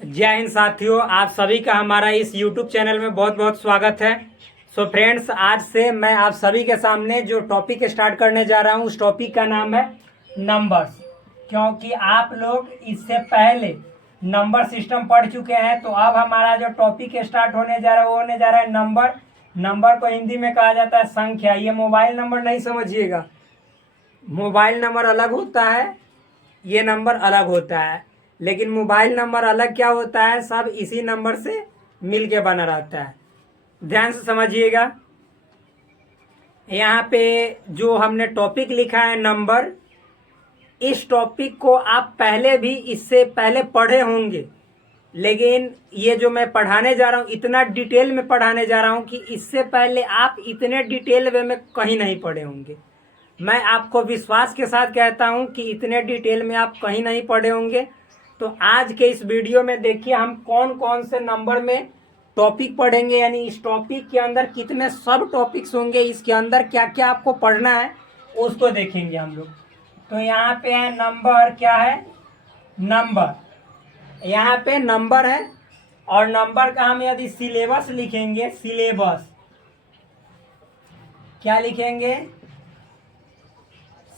जय हिंद साथियों, आप सभी का हमारा इस YouTube चैनल में बहुत बहुत स्वागत है। सो फ्रेंड्स, आज से मैं आप सभी के सामने जो टॉपिक स्टार्ट करने जा रहा हूँ उस टॉपिक का नाम है नंबर्स। क्योंकि आप लोग इससे पहले नंबर सिस्टम पढ़ चुके हैं, तो अब हमारा जो टॉपिक स्टार्ट होने जा रहा है वो होने जा रहा है नंबर। नंबर को हिंदी में कहा जाता है संख्या। ये मोबाइल नंबर नहीं समझिएगा, मोबाइल नंबर अलग होता है, ये नंबर अलग होता है। लेकिन मोबाइल नंबर अलग क्या होता है, सब इसी नंबर से मिल के बना रहता है। ध्यान से समझिएगा। यहाँ पे जो हमने टॉपिक लिखा है नंबर, इस टॉपिक को आप पहले भी इससे पहले पढ़े होंगे, लेकिन ये जो मैं पढ़ाने जा रहा हूँ इतना डिटेल में पढ़ाने जा रहा हूँ कि इससे पहले आप इतने डिटेल वे में कहीं नहीं पढ़े होंगे। मैं आपको विश्वास के साथ कहता हूं कि इतने डिटेल में आप कहीं नहीं पढ़े होंगे। तो आज के इस वीडियो में देखिए हम कौन कौन से नंबर में टॉपिक पढ़ेंगे, यानी इस टॉपिक के अंदर कितने सब टॉपिक्स होंगे, इसके अंदर क्या क्या आपको पढ़ना है उसको देखेंगे हम लोग। तो यहाँ पे है नंबर, क्या है नंबर, यहाँ पे नंबर है। और नंबर का हम यदि सिलेबस लिखेंगे, सिलेबस क्या लिखेंगे,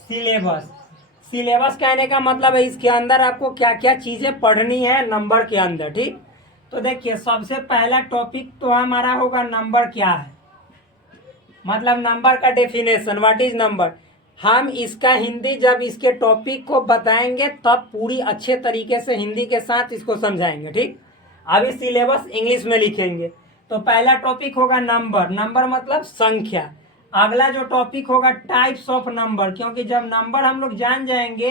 सिलेबस। सिलेबस कहने का मतलब है इसके अंदर आपको क्या क्या चीजें पढ़नी है नंबर के अंदर, ठीक। तो देखिए, सबसे पहला टॉपिक तो हमारा होगा नंबर क्या है, मतलब नंबर का डेफिनेशन, व्हाट इज नंबर। हम इसका हिंदी जब इसके टॉपिक को बताएंगे तब पूरी अच्छे तरीके से हिंदी के साथ इसको समझाएंगे, ठीक। अभी सिलेबस इंग्लिश में लिखेंगे। तो पहला टॉपिक होगा नंबर। नंबर मतलब संख्या। अगला जो टॉपिक होगा टाइप्स ऑफ नंबर, क्योंकि जब नंबर हम लोग जान जाएंगे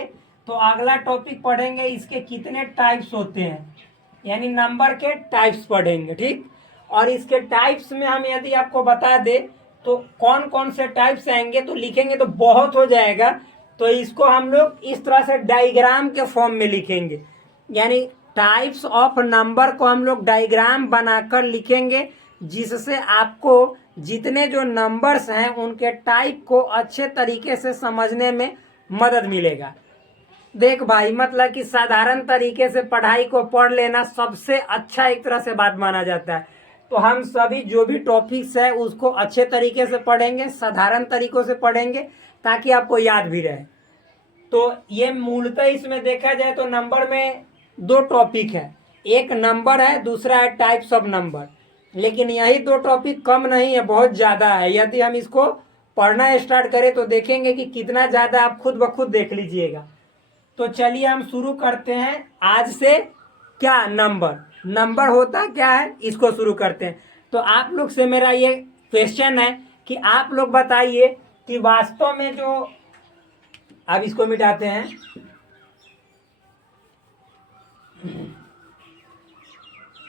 तो अगला टॉपिक पढ़ेंगे इसके कितने टाइप्स होते हैं, यानी नंबर के टाइप्स पढ़ेंगे, ठीक। और इसके टाइप्स में हम यदि आपको बता दे तो कौन कौन से टाइप्स आएंगे, तो लिखेंगे तो बहुत हो जाएगा। तो इसको हम लोग इस तरह से डायग्राम के फॉर्म में लिखेंगे, यानी टाइप्स ऑफ नंबर को हम लोग डायग्राम बनाकर लिखेंगे, जिससे आपको जितने जो नंबर्स हैं उनके टाइप को अच्छे तरीके से समझने में मदद मिलेगा। देख भाई, मतलब कि साधारण तरीके से पढ़ाई को पढ़ लेना सबसे अच्छा एक तरह से बात माना जाता है। तो हम सभी जो भी टॉपिक्स है उसको अच्छे तरीके से पढ़ेंगे, साधारण तरीकों से पढ़ेंगे, ताकि आपको याद भी रहे। तो ये मूलतः इसमें देखा जाए तो नंबर में दो टॉपिक है, एक नंबर है, दूसरा है टाइप्स ऑफ नंबर। लेकिन यही दो टॉपिक कम नहीं है, बहुत ज़्यादा है। यदि हम इसको पढ़ना स्टार्ट करें तो देखेंगे कि कितना ज़्यादा, आप खुद ब खुद देख लीजिएगा। तो चलिए हम शुरू करते हैं आज से। क्या नंबर, नंबर होता क्या है, इसको शुरू करते हैं। तो आप लोग से मेरा ये क्वेश्चन है कि आप लोग बताइए कि वास्तव में जो, अब इसको मिटाते हैं,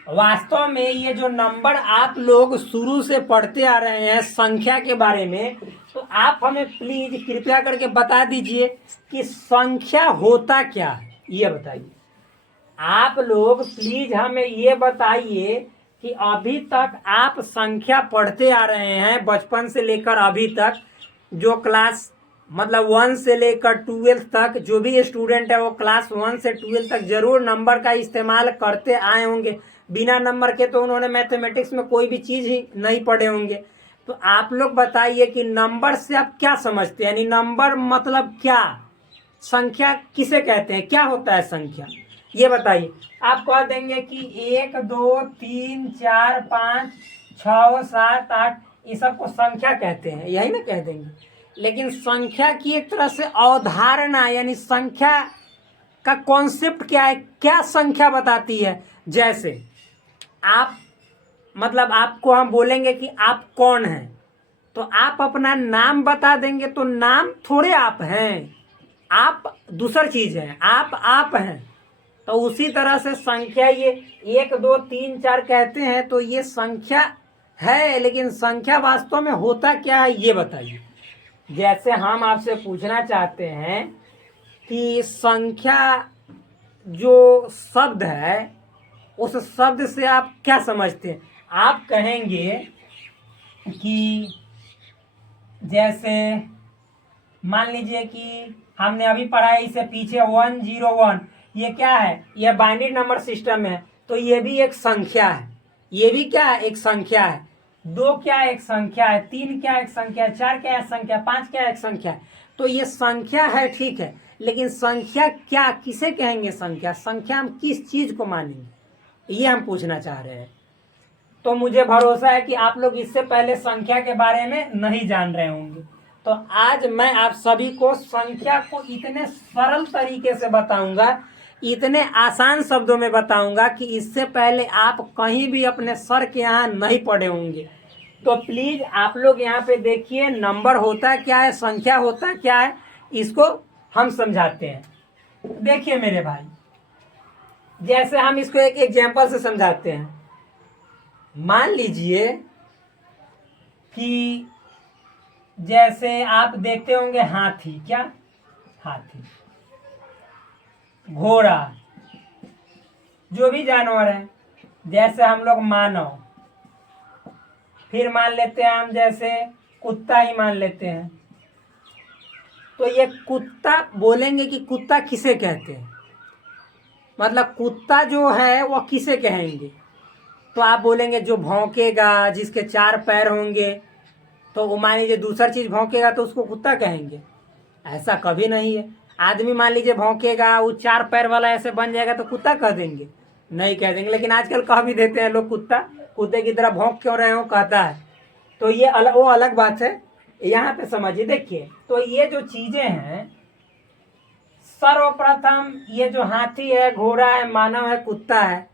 वास्तव में ये जो नंबर आप लोग शुरू से पढ़ते आ रहे हैं संख्या के बारे में, तो आप हमें प्लीज कृपया करके बता दीजिए कि संख्या होता क्या है, ये बताइए। आप लोग प्लीज हमें ये बताइए कि अभी तक आप संख्या पढ़ते आ रहे हैं बचपन से लेकर अभी तक, जो क्लास मतलब 1 से लेकर 12 तक जो भी स्टूडेंट है वो क्लास 1 से 12 तक जरूर नंबर का इस्तेमाल करते आए होंगे। बिना नंबर के तो उन्होंने मैथमेटिक्स में कोई भी चीज़ ही नहीं पढ़े होंगे। तो आप लोग बताइए कि नंबर से आप क्या समझते हैं, यानी नंबर मतलब क्या, संख्या किसे कहते हैं, क्या होता है संख्या, ये बताइए। आप कह देंगे कि 1 2 3 4 5 6 7 8, ये सबको संख्या कहते हैं, यही ना कह देंगे। लेकिन संख्या की एक तरह से अवधारणा, यानी संख्या का कॉन्सेप्ट क्या है, क्या संख्या बताती है। जैसे आप, मतलब आपको हम बोलेंगे कि आप कौन हैं, तो आप अपना नाम बता देंगे, तो नाम थोड़े आप हैं, आप दूसर चीज है, आप हैं। तो उसी तरह से संख्या, ये 1 2 3 4 कहते हैं तो ये संख्या है, लेकिन संख्या वास्तव में होता क्या है ये बताइए। जैसे हम आपसे पूछना चाहते हैं कि संख्या जो शब्द है उस शब्द से आप क्या समझते हैं। आप कहेंगे कि जैसे मान लीजिए कि हमने अभी पढ़ा है इससे पीछे 101, ये क्या है, ये बाइनरी नंबर सिस्टम है। तो ये भी एक संख्या है, ये भी क्या है, एक संख्या है। 2 क्या एक संख्या है, 3 क्या एक संख्या है, 4 क्या एक संख्या है, 5 क्या एक संख्या है। तो ये संख्या है, ठीक है, लेकिन संख्या क्या, किसे कहेंगे संख्या, संख्या हम किस चीज को मानेंगे, ये हम पूछना चाह रहे हैं। तो मुझे भरोसा है कि आप लोग इससे पहले संख्या के बारे में नहीं जान रहे होंगे। तो आज मैं आप सभी को संख्या को इतने सरल तरीके से बताऊंगा, इतने आसान शब्दों में बताऊंगा कि इससे पहले आप कहीं भी अपने सर के यहाँ नहीं पढ़े होंगे। तो प्लीज आप लोग यहाँ पे देखिए, नंबर होता क्या है, संख्या होता क्या है, इसको हम समझाते हैं। देखिए मेरे भाई, जैसे हम इसको एक एग्जाम्पल से समझाते हैं। मान लीजिए कि जैसे आप देखते होंगे हाथी, क्या, हाथी, घोड़ा, जो भी जानवर है, जैसे हम लोग मानव, फिर मान लेते हैं हम जैसे कुत्ता ही मान लेते हैं। तो ये कुत्ता बोलेंगे कि कुत्ता किसे कहते हैं, मतलब कुत्ता जो है वो किसे कहेंगे। तो आप बोलेंगे जो भौंकेगा, जिसके 4 पैर होंगे, तो वो मान लीजिए दूसरा चीज भौंकेगा तो उसको कुत्ता कहेंगे, ऐसा कभी नहीं है। आदमी मान लीजिए भौंकेगा, वो 4 पैर वाला ऐसे बन जाएगा तो कुत्ता कह देंगे, नहीं कह देंगे। लेकिन आजकल कह भी देते हैं लोग, कुत्ता, कुत्ते की तरह भौंक क्यों रहे हो, कहता है। तो ये वो अलग बात है, यहाँ पे समझिए। देखिए, तो ये जो चीजें हैं, सर्वप्रथम ये जो हाथी है, घोड़ा है, मानव है, कुत्ता है,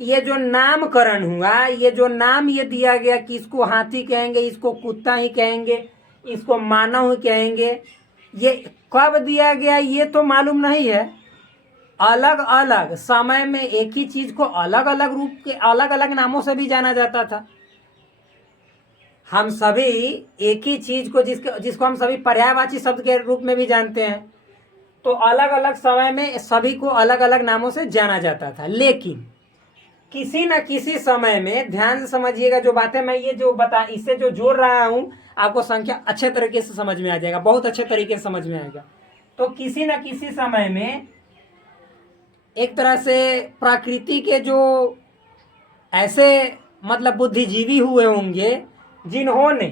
ये जो नामकरण हुआ, ये जो नाम ये दिया गया कि इसको हाथी कहेंगे, इसको कुत्ता ही कहेंगे, इसको मानव ही कहेंगे, ये कब दिया गया ये तो मालूम नहीं है। अलग अलग समय में एक ही चीज को अलग अलग रूप के, अलग अलग नामों से भी जाना जाता था। हम सभी एक ही चीज को, जिसको हम सभी पर्यायवाची शब्द के रूप में भी जानते हैं, तो अलग अलग समय में सभी को अलग अलग नामों से जाना जाता था। लेकिन किसी न किसी समय में, ध्यान से समझिएगा जो बातें मैं ये जो बता, इससे जो जोड़ रहा हूं, आपको संख्या अच्छे तरीके से समझ में आ जाएगा, बहुत अच्छे तरीके से समझ में आएगा। तो किसी न किसी समय में एक तरह से प्रकृति के जो ऐसे मतलब बुद्धिजीवी हुए होंगे, जिन्होंने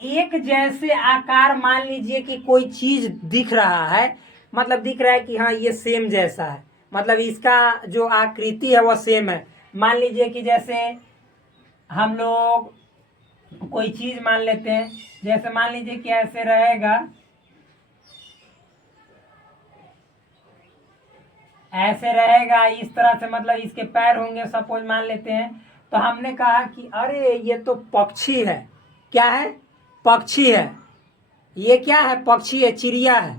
एक जैसे आकार, मान लीजिए कि कोई चीज दिख रहा है, मतलब दिख रहा है कि हाँ ये सेम जैसा है, मतलब इसका जो आकृति है वह सेम है। मान लीजिए कि जैसे हम लोग कोई चीज मान लेते हैं, जैसे मान लीजिए कि ऐसे रहेगा, ऐसे रहेगा इस तरह से, मतलब इसके पैर होंगे, सपोज मान लेते हैं। तो हमने कहा कि अरे ये तो पक्षी है, क्या है, पक्षी है, ये क्या है, पक्षी है, चिड़िया है।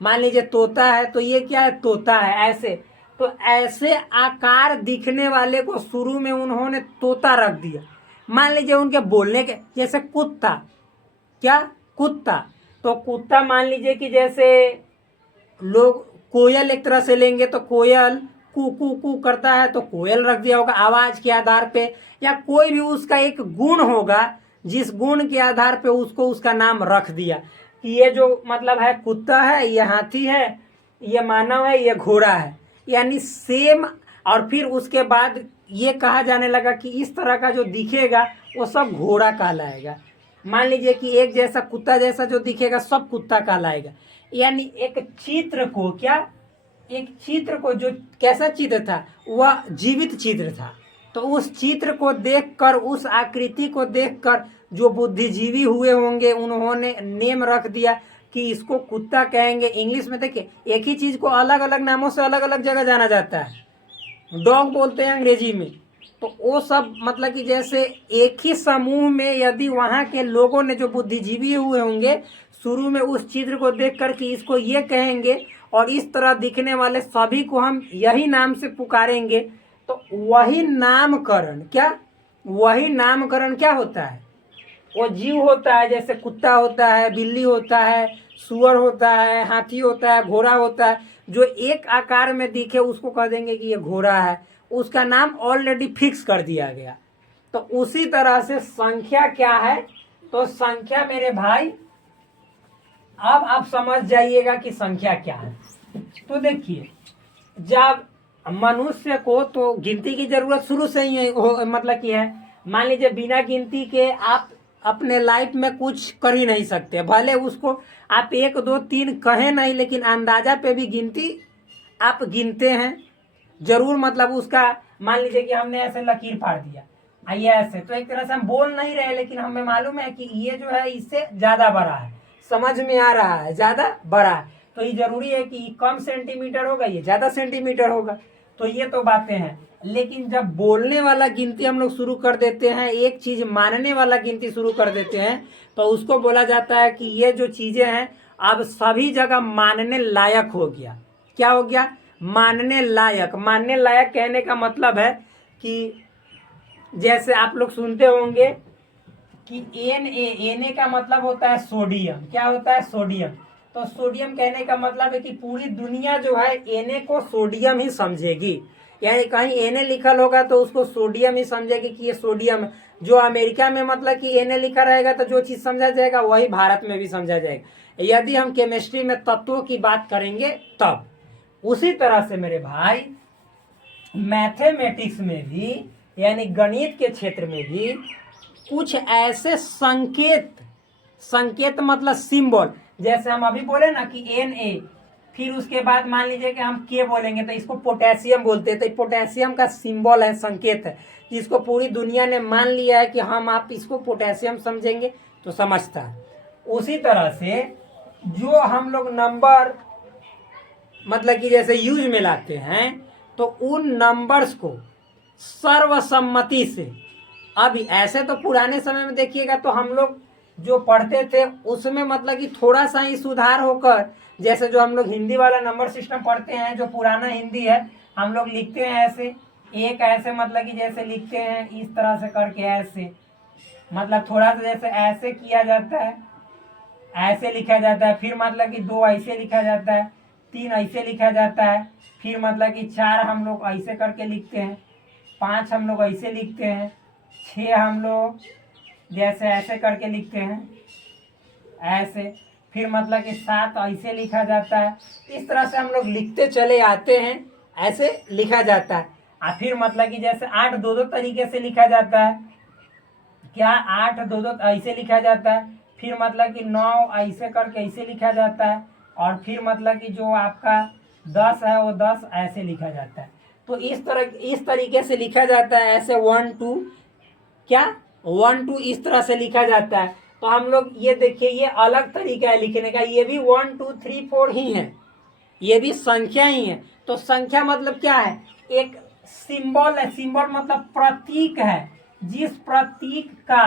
मान लीजिए तोता है, तो ये क्या है, तोता है, ऐसे। तो ऐसे आकार दिखने वाले को शुरू में उन्होंने तोता रख दिया। मान लीजिए उनके बोलने के, जैसे कुत्ता, क्या, कुत्ता, तो कुत्ता मान लीजिए कि जैसे लोग कोयल एक तरह से लेंगे, तो कोयल कू कू कू करता है, तो कोयल रख दिया होगा आवाज के आधार पे, या कोई भी उसका एक गुण होगा, जिस गुण के आधार पे उसको उसका नाम रख दिया कि ये जो मतलब है कुत्ता है, ये हाथी है, ये मानव है, ये घोड़ा है, यानी सेम। और फिर उसके बाद ये कहा जाने लगा कि इस तरह का जो दिखेगा वो सब घोड़ा कहलाएगा। मान लीजिए कि एक जैसा कुत्ता जैसा जो दिखेगा सब कुत्ता कहलाएगा। यानी एक चित्र को, क्या, एक चित्र को, जो कैसा चित्र था, वह जीवित चित्र था। तो उस चित्र को देखकर, उस आकृति को देखकर जो बुद्धिजीवी हुए होंगे, उन्होंने नेम रख दिया कि इसको कुत्ता कहेंगे। इंग्लिश में देखिए, एक ही चीज को अलग अलग नामों से अलग अलग जगह जाना जाता है। डॉग बोलते हैं अंग्रेजी में, तो वो सब मतलब कि जैसे एक ही समूह में यदि वहाँ के लोगों ने, जो बुद्धिजीवी हुए होंगे, शुरू में उस चित्र को देखकर कि इसको ये कहेंगे और इस तरह दिखने वाले सभी को हम यही नाम से पुकारेंगे, तो वही नामकरण, क्या, वही नामकरण क्या होता है, वो जीव होता है। जैसे कुत्ता होता है, बिल्ली होता है, सुअर होता है, हाथी होता है, घोड़ा होता है, जो एक आकार में दिखे उसको कह देंगे कि ये घोड़ा है, उसका नाम ऑलरेडी फिक्स कर दिया गया। तो उसी तरह से संख्या क्या है, तो संख्या मेरे भाई, अब आप समझ जाइएगा कि संख्या क्या है। तो देखिए, जब मनुष्य को तो गिनती की जरूरत शुरू से ही मतलब कि है। मान लीजिए बिना गिनती के आप अपने लाइफ में कुछ कर ही नहीं सकते, भले उसको आप 1 2 3 कहें नहीं, लेकिन अंदाजा पे भी गिनती आप गिनते हैं जरूर। मतलब उसका मान लीजिए कि हमने ऐसे लकीर फाड़ दिया, आइए ऐसे, तो एक तरह से हम बोल नहीं रहे, लेकिन हमें मालूम है कि ये जो है इससे ज्यादा बड़ा है, समझ में आ रहा है, ज्यादा बड़ा है, तो ये जरूरी है कि कम सेंटीमीटर होगा, ये ज्यादा सेंटीमीटर होगा। तो ये तो बातें हैं, लेकिन जब बोलने वाला गिनती हम लोग शुरू कर देते हैं, एक चीज मानने वाला गिनती शुरू कर देते हैं, तो उसको बोला जाता है कि ये जो चीजें हैं अब सभी जगह मानने लायक हो गया। क्या हो गया? मानने लायक। मानने लायक कहने का मतलब है कि जैसे आप लोग सुनते होंगे कि Na का मतलब होता है सोडियम। क्या होता है? सोडियम। तो सोडियम कहने का मतलब है कि पूरी दुनिया जो है Na को सोडियम ही समझेगी, यानी कहीं Na लिखल होगा तो उसको सोडियम ही समझेगी कि ये सोडियम है। जो अमेरिका में मतलब कि Na लिखा रहेगा तो जो चीज समझा जाएगा वही भारत में भी समझा जाएगा, यदि हम केमिस्ट्री में तत्वों की बात करेंगे तब। उसी तरह से मेरे भाई मैथमेटिक्स में भी, यानी गणित के क्षेत्र में भी कुछ ऐसे संकेत मतलब सिंबल, जैसे हम अभी बोले ना कि Na, फिर उसके बाद मान लीजिए कि हम K बोलेंगे तो इसको पोटेशियम बोलते हैं, तो पोटेशियम का सिंबल है, संकेत है, जिसको पूरी दुनिया ने मान लिया है कि हम आप इसको पोटेशियम समझेंगे तो समझता है। उसी तरह से जो हम लोग नंबर मतलब कि जैसे यूज में लाते हैं, तो उन नंबर्स को सर्वसम्मति से, अभी ऐसे तो पुराने समय में देखिएगा तो हम लोग जो पढ़ते थे उसमें मतलब कि थोड़ा सा ही सुधार होकर, जैसे जो हम लोग हिंदी वाला नंबर सिस्टम पढ़ते हैं, जो पुराना हिंदी है, हम लोग लिखते हैं ऐसे, एक ऐसे मतलब कि जैसे लिखते हैं इस तरह से करके, ऐसे मतलब थोड़ा सा जैसे ऐसे किया जाता है, ऐसे लिखा जाता है, फिर मतलब कि 2 ऐसे लिखा जाता है, 3 ऐसे लिखा जाता है, फिर मतलब कि 4 हम लोग ऐसे करके लिखते हैं, 5 हम लोग ऐसे लिखते हैं, 6 हम लोग जैसे ऐसे करके लिखते हैं ऐसे, फिर मतलब कि 7 ऐसे लिखा जाता है। इस तरह से हम लोग लिखते चले आते हैं, ऐसे लिखा जाता है। और फिर मतलब कि जैसे 8 2 तरीके से लिखा जाता है, क्या 8 2 ऐसे लिखा जाता है, फिर मतलब कि 9 ऐसे करके ऐसे लिखा जाता है, और फिर मतलब कि जो आपका 10 है वो 10 ऐसे लिखा जाता है। तो इस तरीके से लिखा जाता है, ऐसे 1 2, क्या 1 2 इस तरह से लिखा जाता है। तो हम लोग ये देखिए, ये अलग तरीका है लिखने का, ये भी 1 2 3 4 ही है, ये भी संख्या ही है। तो संख्या मतलब क्या है? एक सिंबल है, सिंबल मतलब प्रतीक है, जिस प्रतीक का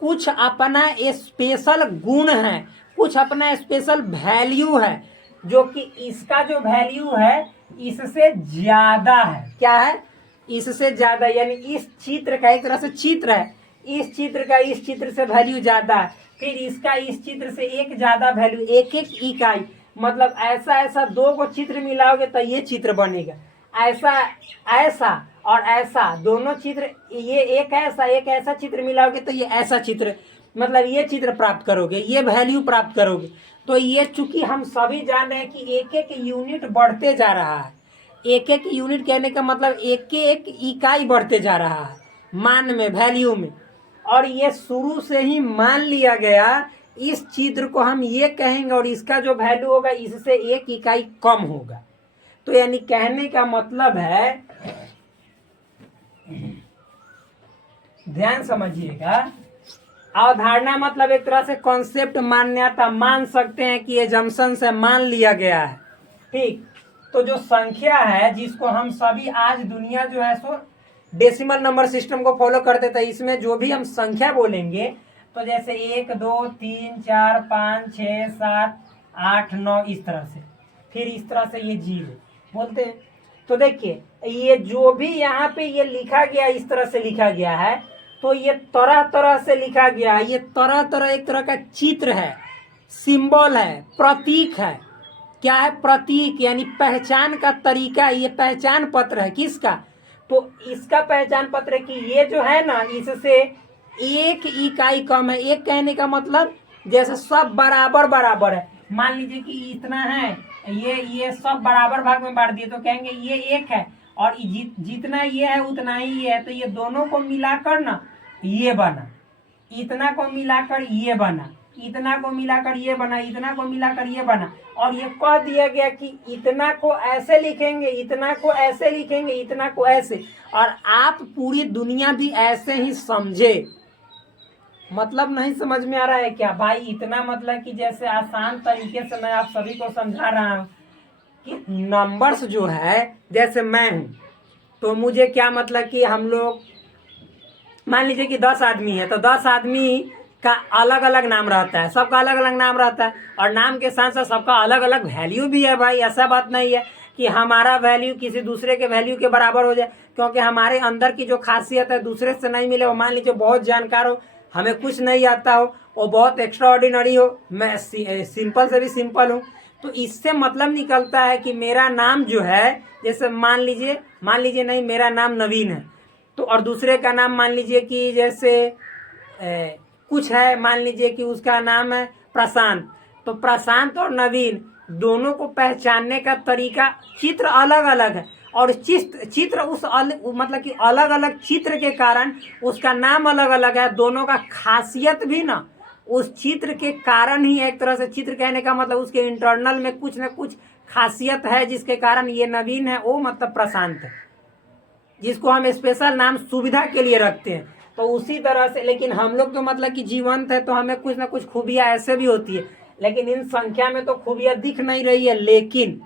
कुछ अपना स्पेशल गुण है, कुछ अपना स्पेशल वैल्यू है, जो कि इसका जो वैल्यू है इससे ज्यादा है। क्या है? इससे ज्यादा, यानी इस चित्र का, एक तरह से चित्र है, इस चित्र का इस चित्र से वैल्यू ज्यादा है, फिर इसका इस चित्र से एक ज्यादा वैल्यू, एक एक इकाई, मतलब ऐसा 2 को चित्र मिलाओगे तो ये चित्र बनेगा, ऐसा और ऐसा दोनों चित्र, ये एक ऐसा चित्र मिलाओगे तो ये ऐसा चित्र, मतलब ये चित्र प्राप्त करोगे, ये वैल्यू प्राप्त करोगे। तो ये चूंकि हम सभी जान रहे हैं कि एक एक यूनिट बढ़ते जा रहा है, एक एक यूनिट कहने का मतलब एक एक इकाई बढ़ते जा रहा है मान में, वैल्यू में, और ये शुरू से ही मान लिया गया, इस चित्र को हम ये कहेंगे और इसका जो वैल्यू होगा इससे 1 इकाई कम होगा। तो यानी कहने का मतलब है, ध्यान समझिएगा, अवधारणा मतलब एक तरह से कॉन्सेप्ट, मान्यता, मान सकते हैं कि एजम्पशन से मान लिया गया है। ठीक, तो जो संख्या है जिसको हम सभी आज दुनिया जो है सो डेसिमल नंबर सिस्टम को फॉलो करते थे, इसमें जो भी हम संख्या बोलेंगे तो जैसे 1 2 3 4 5 6 7 8 9 इस तरह से, फिर इस तरह से ये 0 बोलते हैं। तो देखिए ये जो भी यहाँ पे ये लिखा गया, इस तरह से लिखा गया है, तो ये तरह तरह से लिखा गया है, ये तरह तरह एक तरह का चित्र है, सिंबल है, प्रतीक है। क्या है? प्रतीक, यानी पहचान का तरीका, ये पहचान पत्र है किसका? तो इसका पहचान पत्र है कि ये जो है ना, इससे 1 इकाई कम है। एक कहने का मतलब जैसे सब बराबर बराबर है, मान लीजिए कि इतना है ये सब बराबर भाग में बांट दिए तो कहेंगे ये एक है, और जितना ये है उतना ही ये है, तो ये दोनों को मिलाकर ना ये बना, इतना को मिलाकर ये बना, इतना को मिलाकर ये बना, इतना को मिलाकर ये बना। और ये कह दिया गया कि इतना को ऐसे लिखेंगे, इतना को ऐसे लिखेंगे, इतना को ऐसे, और आप पूरी दुनिया भी ऐसे ही समझे। मतलब नहीं समझ में आ रहा है क्या भाई? इतना मतलब कि जैसे आसान तरीके से मैं आप सभी को समझा रहा हूँ कि नंबर्स जो है, जैसे मैं हूँ तो मुझे क्या मतलब कि हम लोग मान लीजिए कि 10 आदमी है, तो 10 आदमी का अलग अलग नाम रहता है, सबका अलग अलग नाम रहता है, और नाम के साथ साथ सबका अलग अलग वैल्यू भी है भाई। ऐसा बात नहीं है कि हमारा वैल्यू किसी दूसरे के वैल्यू के बराबर हो जाए, क्योंकि हमारे अंदर की जो खासियत है दूसरे से नहीं मिले। वो मान लीजिए बहुत जानकार हो, हमें कुछ नहीं आता हो, वो बहुत एक्स्ट्रा ऑर्डिनरी हो, मैं सिंपल से भी सिंपल हूँ, तो इससे मतलब निकलता है कि मेरा नाम जो है, जैसे मान लीजिए नहीं, मेरा नाम नवीन है, तो और दूसरे का नाम मान लीजिए कि जैसे कुछ है, मान लीजिए कि उसका नाम है प्रशांत, तो प्रशांत और नवीन दोनों को पहचानने का तरीका, चित्र अलग अलग है, और चित्र उस मतलब कि अलग अलग चित्र के कारण उसका नाम अलग अलग है। दोनों का खासियत भी ना उस चित्र के कारण ही, एक तरह से चित्र कहने का मतलब उसके इंटरनल में कुछ न कुछ खासियत है, जिसके कारण ये नवीन है, वो मतलब प्रशांत है, जिसको हम स्पेशल नाम सुविधा के लिए रखते हैं। तो उसी तरह से, लेकिन हम लोग तो मतलब कि जीवंत है, तो हमें कुछ ना कुछ खूबियाँ ऐसे भी होती है, लेकिन इन संख्या में तो खूबियाँ दिख नहीं रही है। लेकिन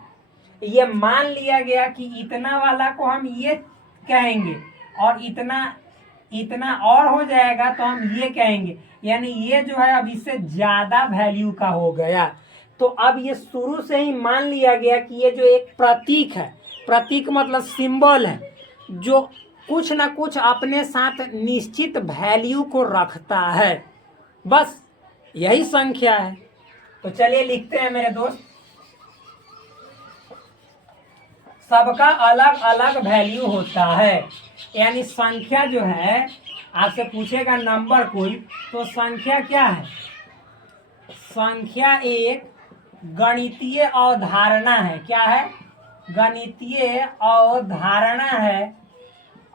ये मान लिया गया कि इतना वाला को हम ये कहेंगे, और इतना और हो जाएगा तो हम ये कहेंगे, यानी ये जो है अब इससे ज्यादा वैल्यू का हो गया। तो अब ये शुरू से ही मान लिया गया कि ये जो एक प्रतीक है, प्रतीक मतलब सिंबल है, जो कुछ ना कुछ अपने साथ निश्चित वैल्यू को रखता है, बस यही संख्या है। तो चलिए लिखते हैं मेरे दोस्त, सबका अलग अलग वैल्यू होता है। यानी संख्या जो है, आपसे पूछेगा नंबर कोई, तो संख्या क्या है? संख्या एक गणितीय अवधारणा है। क्या है? गणितीय अवधारणा है,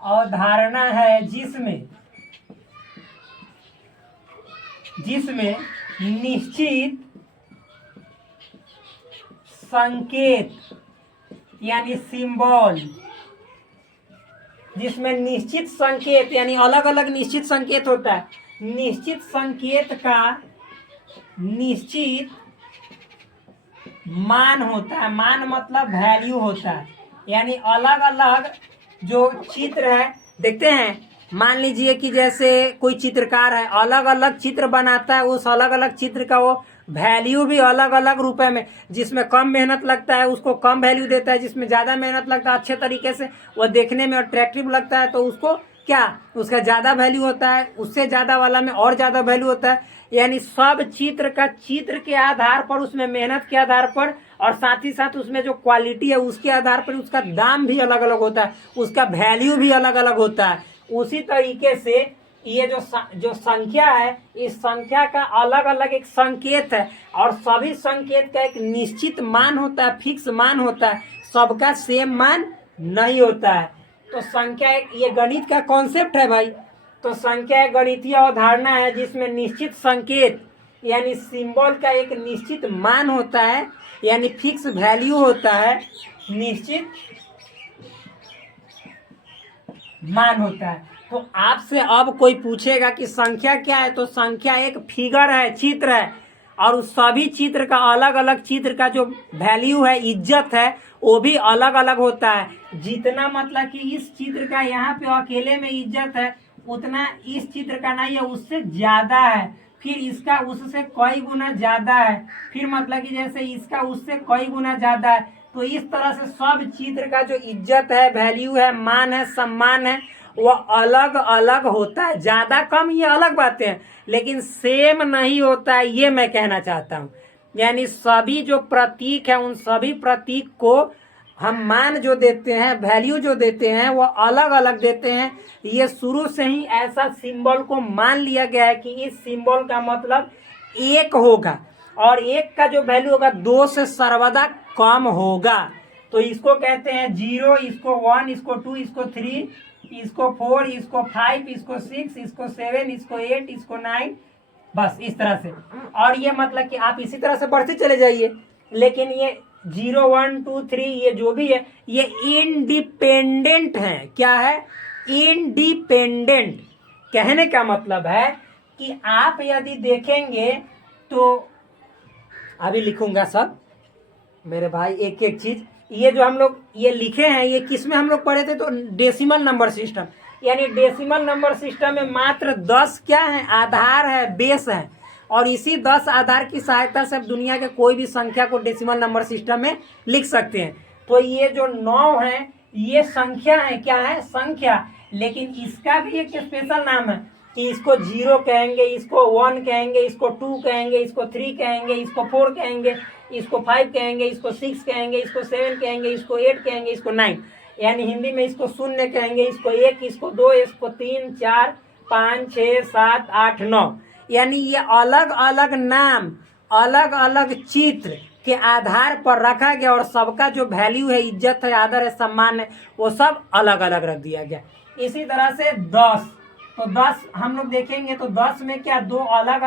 अवधारणा है जिसमें निश्चित संकेत यानी सिंबल, जिसमें निश्चित संकेत यानी अलग अलग निश्चित संकेत होता है। निश्चित संकेत का निश्चित मान होता है, मान मतलब वैल्यू होता है, यानी अलग अलग जो चित्र है, देखते हैं, मान लीजिए कि जैसे कोई चित्रकार है, अलग अलग चित्र बनाता है, उस अलग अलग चित्र का वो वैल्यू भी अलग अलग रुपए में, जिसमें कम मेहनत लगता है उसको कम वैल्यू देता है, जिसमें ज़्यादा मेहनत लगता है, अच्छे तरीके से वो देखने में अट्रैक्टिव लगता है, तो उसको क्या, उसका ज़्यादा वैल्यू होता है, उससे ज़्यादा वाला में और ज़्यादा वैल्यू होता है। यानी सब चित्र का चित्र के आधार पर, उसमें मेहनत के आधार पर, और साथ ही साथ उसमें जो क्वालिटी है उसके आधार पर उसका दाम भी अलग अलग होता है, उसका वैल्यू भी अलग अलग होता है। उसी तरीके से ये जो संख्या है, इस संख्या का अलग अलग एक संकेत है, और सभी संकेत का एक निश्चित मान होता है, फिक्स मान होता है, सबका सेम मान नहीं होता है। तो संख्या एक, ये गणित का कॉन्सेप्ट है भाई। तो संख्या एक गणितीय अवधारणा है जिसमें निश्चित संकेत यानी सिंबल का एक निश्चित मान होता है, यानी फिक्स वैल्यू होता है, निश्चित मान होता है। तो आपसे अब कोई पूछेगा कि संख्या क्या है, तो संख्या एक फिगर है, चित्र है, और उस सभी चित्र का अलग अलग चित्र का जो वैल्यू है, इज्जत है, वो भी अलग अलग होता है। जितना मतलब कि इस चित्र का यहाँ पे अकेले में इज्जत है, उतना इस चित्र का नहीं है, उससे ज्यादा है, फिर इसका उससे कई गुना ज्यादा है, फिर मतलब कि जैसे इसका उससे कई गुना ज्यादा है। तो इस तरह से सब चित्र का जो इज्जत है, वैल्यू है, मान है, सम्मान है, वह अलग अलग होता है। ज्यादा कम ये अलग बातें हैं, लेकिन सेम नहीं होता है, ये मैं कहना चाहता हूँ। यानी सभी जो प्रतीक है, उन सभी प्रतीक को हम मान जो देते हैं, वैल्यू जो देते हैं, वो अलग अलग देते हैं। ये शुरू से ही ऐसा सिंबल को मान लिया गया है कि इस सिंबल का मतलब एक होगा, और एक का जो वैल्यू होगा 2 से सर्वदा कम होगा। तो इसको कहते हैं 0, इसको 1, इसको 2, इसको 3, इसको 4, इसको 5, इसको 6, इसको 7, इसको 8, इसको 9, बस इस तरह से। और ये मतलब कि आप इसी तरह से बढ़ते चले जाइए, लेकिन ये 0, 1, 2, 3 ये जो भी है ये इंडिपेंडेंट है। क्या है? इंडिपेंडेंट। कहने का मतलब है कि आप यदि देखेंगे तो अभी लिखूंगा सब मेरे भाई एक एक चीज। ये जो हम लोग ये लिखे हैं ये किस में हम लोग पढ़े थे? तो डेसिमल नंबर सिस्टम। यानी डेसिमल नंबर सिस्टम में मात्र 10 क्या है? आधार है, बेस है। और इसी 10 आधार की सहायता से आप दुनिया के कोई भी संख्या को डेसिमल नंबर सिस्टम में लिख सकते हैं। तो ये जो 9 है ये संख्या है। क्या है? संख्या। लेकिन इसका भी एक स्पेशल नाम है कि इसको 0 कहेंगे, इसको 1 कहेंगे, इसको 2 कहेंगे, इसको 3 कहेंगे, इसको 4 कहेंगे, इसको 5 कहेंगे, इसको 6 कहेंगे, इसको 7 कहेंगे, इसको 8 कहेंगे, इसको 9। यानी हिंदी में इसको 0 कहेंगे, इसको 1, इसको 2, इसको 3, 4, 5, 6, 7, 8, 9। यानी ये अलग अलग नाम, अलग अलग चित्र के आधार पर रखा गया और सबका जो वैल्यू है, इज्जत है, आदर है, सम्मान है, वो सब अलग अलग रख दिया गया। इसी तरह से 10, तो 10 हम लोग देखेंगे तो 10 में क्या दो अलग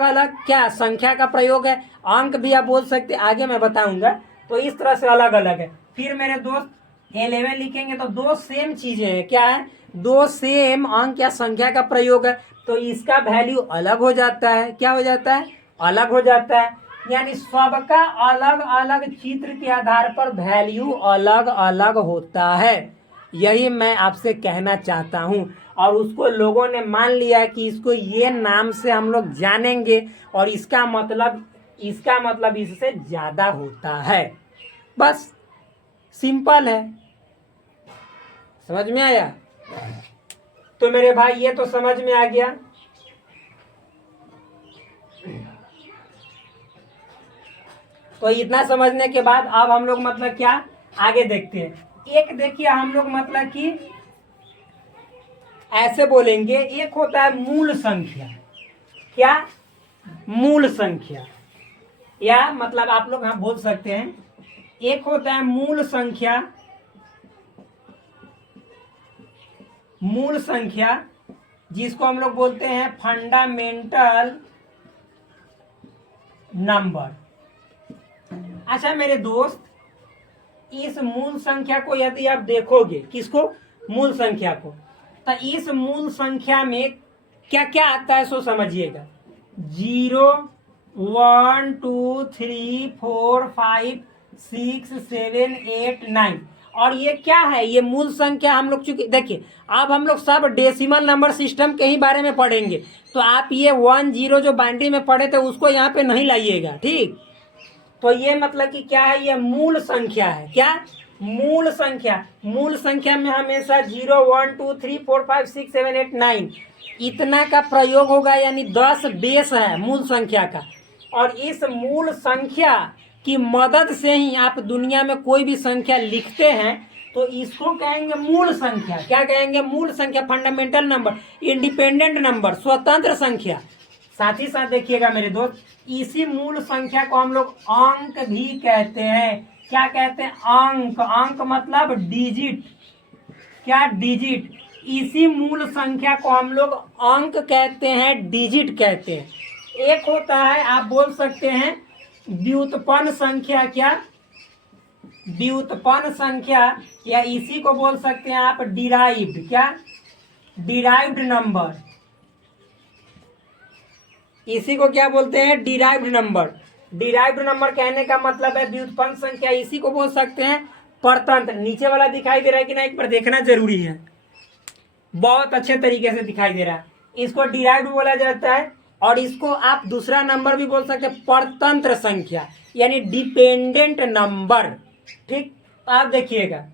अलग क्या संख्या का प्रयोग है। अंक भी आप बोल सकते, आगे मैं बताऊंगा। तो इस तरह से अलग अलग है। फिर मेरे दोस्त 11 लिखेंगे तो दो सेम चीजें हैं। क्या है? दो सेम अंक या संख्या का प्रयोग है। तो इसका वैल्यू अलग हो जाता है। क्या हो जाता है? अलग हो जाता है। यानी सबका अलग अलग चित्र के आधार पर वैल्यू अलग अलग होता है। यही मैं आपसे कहना चाहता हूं। और उसको लोगों ने मान लिया कि इसको ये नाम से हम लोग जानेंगे और इसका मतलब इससे ज्यादा होता है। बस सिंपल है। समझ में आया? तो मेरे भाई ये तो समझ में आ गया। तो इतना समझने के बाद अब हम लोग मतलब क्या आगे देखते हैं। एक देखिए हम लोग मतलब कि ऐसे बोलेंगे, एक होता है मूल संख्या। क्या? मूल संख्या। या मतलब आप लोग हम बोल सकते हैं एक होता है मूल संख्या। मूल संख्या जिसको हम लोग बोलते हैं फंडामेंटल नंबर। अच्छा मेरे दोस्त, इस मूल संख्या को यदि आप देखोगे, किसको? मूल संख्या को, तो इस मूल संख्या में क्या क्या आता है सो समझिएगा। 0, 1, 2, 3, 4, 5, 6, 7, 8, 9। और ये क्या है? ये मूल संख्या हम लोग चूंकि देखिए अब हम लोग सब डेसिमल नंबर सिस्टम के ही बारे में पढ़ेंगे। तो आप ये 1, 0 जो बाइनरी में पढ़े थे उसको यहाँ पे नहीं लाइएगा, ठीक? तो ये मतलब कि क्या है? ये मूल संख्या है। क्या? मूल संख्या। मूल संख्या में हमेशा 0, 1, 2, 3, 4, 5, 6, 7, 8, 9 इतना का प्रयोग होगा। यानी 10 बेस है मूल संख्या का। और इस मूल संख्या की मदद से ही आप दुनिया में कोई भी संख्या लिखते हैं तो इसको कहेंगे मूल संख्या। क्या कहेंगे? मूल संख्या, फंडामेंटल नंबर, इंडिपेंडेंट नंबर, स्वतंत्र संख्या। साथ ही साथ देखिएगा मेरे दोस्त, इसी मूल संख्या को हम लोग अंक भी कहते हैं। क्या कहते हैं? अंक। अंक मतलब डिजिट। क्या? डिजिट। इसी मूल संख्या को हम लोग अंक कहते हैं, डिजिट कहते हैं। एक होता है आप बोल सकते हैं व्युत्पन्न संख्या। क्या? व्युत्पन्न संख्या, या इसी को बोल सकते हैं आप डिराइव्ड। क्या? Derived number. इसी को क्या बोलते हैं? Derived number. डिराइव्ड नंबर कहने का मतलब है व्युत्पन्न संख्या। इसी को बोल सकते हैं परतंत्र। नीचे वाला दिखाई दे रहा है कि ना? एक बार देखना जरूरी है। बहुत अच्छे तरीके से दिखाई दे रहा है। इसको डिराइव्ड बोला जाता है। और इसको आप दूसरा नंबर भी बोल सकते हैं परतंत्र संख्या, यानी डिपेंडेंट नंबर, ठीक? आप देखिएगा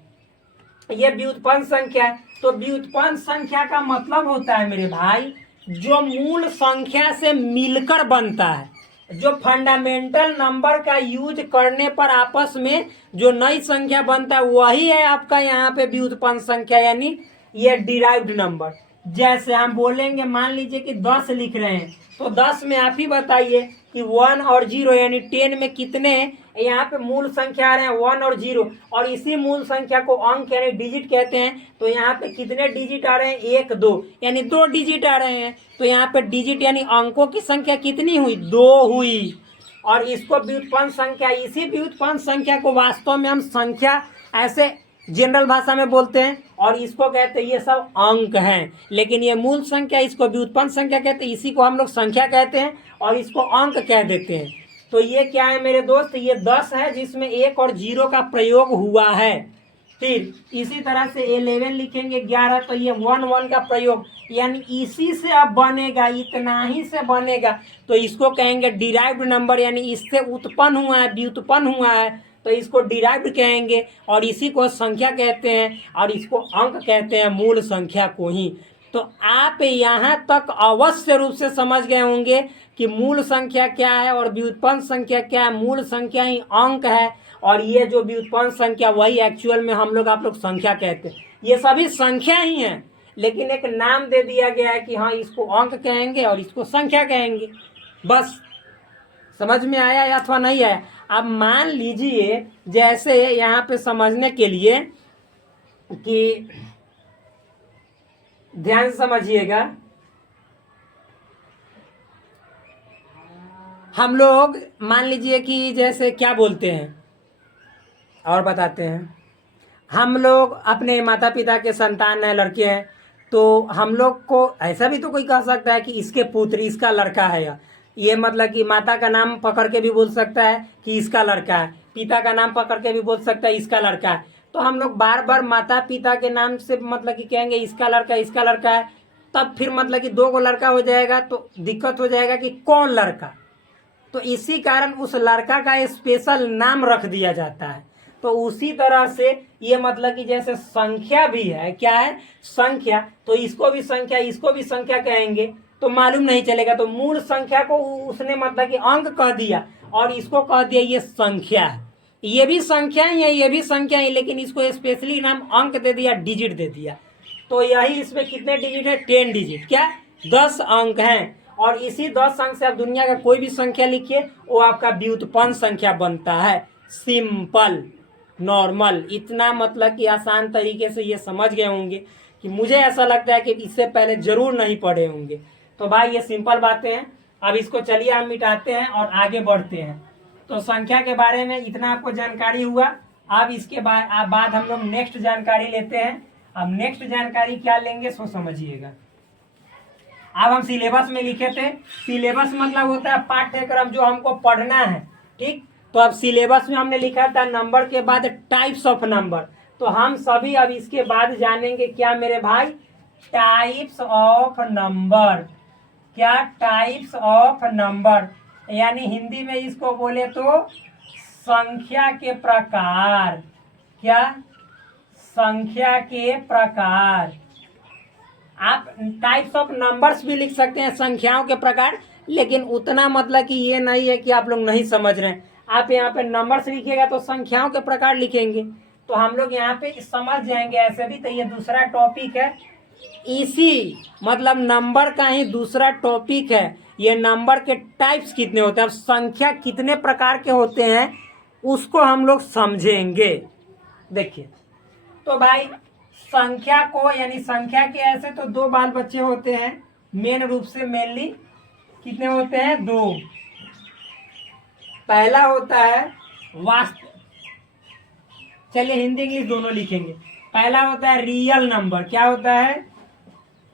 ये व्युत्पन्न संख्या है। तो व्युत्पन्न संख्या का मतलब होता है मेरे भाई जो मूल संख्या से मिलकर बनता है, जो फंडामेंटल नंबर का यूज करने पर आपस में जो नई संख्या बनता है वही है आपका यहाँ पे व्युत्पन्न संख्या, यानी ये डिराइव्ड नंबर। जैसे हम बोलेंगे, मान लीजिए कि 10 लिख रहे हैं तो 10 में आप ही बताइए कि 1 और 0 यानी 10 में कितने यहाँ पे मूल संख्या आ रहे हैं 1 और 0, और इसी मूल संख्या को अंक यानी डिजिट कहते हैं। तो यहाँ पे कितने डिजिट आ रहे हैं, 1 2, यानी 2 डिजिट आ रहे हैं। तो यहाँ पे डिजिट यानी अंकों की संख्या कितनी हुई, 2 हुई। और इसको व्युत्पन्न संख्या, इसी व्युत्पन्न संख्या को वास्तव में हम संख्या ऐसे जनरल भाषा में बोलते हैं, और इसको कहते हैं, ये सब अंक हैं। लेकिन ये मूल संख्या, इसको व्युत्पन्न संख्या कहते हैं, इसी को हम लोग संख्या कहते हैं, और इसको अंक कह देते हैं। तो ये क्या है मेरे दोस्त, ये 10 है जिसमें 1 और 0 का प्रयोग हुआ है। फिर इसी तरह से 11 लिखेंगे, 11, तो ये 1 1 का प्रयोग, यानी इसी से अब बनेगा, इतना ही से बनेगा। तो इसको कहेंगे डिराइव्ड नंबर, यानी इससे उत्पन्न हुआ है, व्युत्पन्न हुआ है, तो इसको डिराइव्ड कहेंगे। और इसी को संख्या कहते हैं, और इसको अंक कहते हैं, मूल संख्या को ही। तो आप यहाँ तक अवश्य रूप से समझ गए होंगे कि मूल संख्या क्या है और व्युत्पन्न संख्या क्या है। मूल संख्या ही अंक है, और ये जो व्युत्पन्न संख्या वही एक्चुअल में हम लोग आप लोग संख्या कहते हैं। ये सभी संख्या ही हैं, लेकिन एक नाम दे दिया गया है कि हाँ इसको अंक कहेंगे और इसको संख्या कहेंगे। बस समझ में आया या अथवा नहीं आया। अब मान लीजिए जैसे यहाँ पे समझने के लिए कि ध्यान से समझिएगा, हम लोग मान लीजिए कि जैसे क्या बोलते हैं और बताते हैं, हम लोग अपने माता पिता के संतान हैं, लड़के हैं, तो हम लोग को ऐसा भी तो कोई कह सकता है कि इसके पुत्र, इसका लड़का है। ये मतलब कि माता का नाम पकड़ के भी बोल सकता है कि इसका लड़का है, पिता का नाम पकड़ के भी बोल सकता है इसका लड़का है। तो हम लोग बार बार माता पिता के नाम से मतलब कि कहेंगे इसका लड़का, इसका लड़का है, तब फिर मतलब कि 2 लड़का हो जाएगा तो दिक्कत हो जाएगा कि कौन लड़का। तो इसी कारण उस लड़का का स्पेशल नाम रख दिया जाता है। तो उसी तरह से ये मतलब कि जैसे संख्या भी है, क्या है, संख्या, तो इसको भी संख्या, इसको भी संख्या कहेंगे, तो मालूम नहीं चलेगा। तो मूल संख्या को उसने मतलब कि अंक कह दिया, और इसको कह दिया ये संख्या है। ये भी संख्या ही है, ये भी संख्या ही, लेकिन इसको स्पेशली नाम अंक दे दिया, डिजिट दे दिया। तो यही इसमें कितने डिजिट है, 10 डिजिट, क्या 10 अंक हैं। और इसी 10 अंक से आप दुनिया का कोई भी संख्या लिखिए, वो आपका व्युत्पन्न संख्या बनता है। सिंपल, नॉर्मल, इतना मतलब कि आसान तरीके से ये समझ गए होंगे कि मुझे ऐसा लगता है कि इससे पहले जरूर नहीं पढ़े होंगे। तो भाई ये सिंपल बातें हैं। अब इसको चलिए हम मिटाते हैं और आगे बढ़ते हैं। तो संख्या के बारे में इतना आपको जानकारी हुआ। अब इसके बाद हम लोग नेक्स्ट जानकारी लेते हैं। अब नेक्स्ट जानकारी क्या लेंगे सो समझिएगा। अब हम सिलेबस में लिखे थे, सिलेबस मतलब होता है पाठ्यक्रम जो हमको पढ़ना है, ठीक। तो अब सिलेबस में हमने लिखा था नंबर के बाद टाइप्स ऑफ नंबर। तो हम सभी अब इसके बाद जानेंगे क्या मेरे भाई, टाइप्स ऑफ नंबर। क्या, टाइप्स ऑफ नंबर, यानी हिंदी में इसको बोले तो संख्या के प्रकार। क्या, संख्या के प्रकार। आप टाइप्स ऑफ नंबर्स भी लिख सकते हैं, संख्याओं के प्रकार, लेकिन उतना मतलब कि ये नहीं है कि आप लोग नहीं समझ रहे हैं। आप यहाँ पे नंबर्स लिखिएगा तो संख्याओं के प्रकार लिखेंगे, तो हम लोग यहाँ पे समझ जाएंगे ऐसे भी। तो ये दूसरा टॉपिक है, इसी मतलब नंबर का ही दूसरा टॉपिक है। ये नंबर के टाइप्स कितने होते हैं, अब संख्या कितने प्रकार के होते हैं उसको हम लोग समझेंगे। देखिए तो भाई संख्या को, यानी संख्या के ऐसे तो 2 बाल बच्चे होते हैं मेन रूप से, मेनली कितने होते हैं, 2। पहला होता है वास्तव, चलिए हिंदी इंग्लिश दोनों लिखेंगे। पहला होता है रियल नंबर। क्या होता है,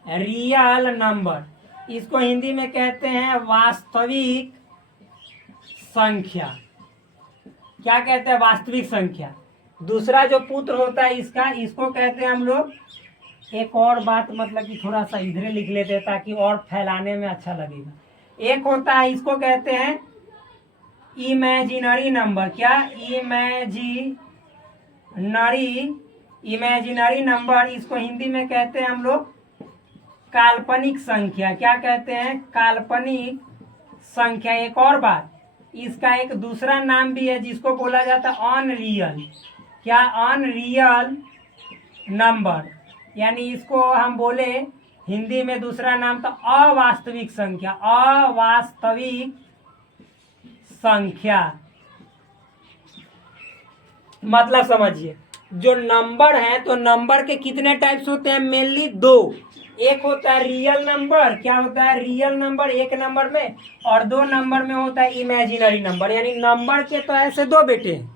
रियल नंबर। इसको हिंदी में कहते हैं वास्तविक संख्या। क्या कहते हैं, वास्तविक संख्या। दूसरा जो पुत्र होता है इसका, इसको कहते हैं हम लोग, एक और बात मतलब कि थोड़ा सा इधर लिख लेते हैं ताकि और फैलाने में अच्छा लगेगा। एक होता है, इसको कहते हैं इमेजिनरी नंबर। क्या, इमेजिनरी नंबर। इसको हिंदी में कहते हैं हम लोग काल्पनिक संख्या। क्या कहते हैं, काल्पनिक संख्या। एक और बात, इसका एक दूसरा नाम भी है जिसको बोला जाता है अनरियल। क्या, अनरियल नंबर, यानी इसको हम बोले हिंदी में दूसरा नाम तो अवास्तविक संख्या। अवास्तविक संख्या, मतलब समझिए, जो नंबर है तो नंबर के कितने टाइप्स होते हैं, मेनली दो। एक होता है रियल नंबर, क्या होता है रियल नंबर एक नंबर में, और दो नंबर में होता है इमेजिनरी नंबर। यानी नंबर के तो ऐसे दो बेटे हैं,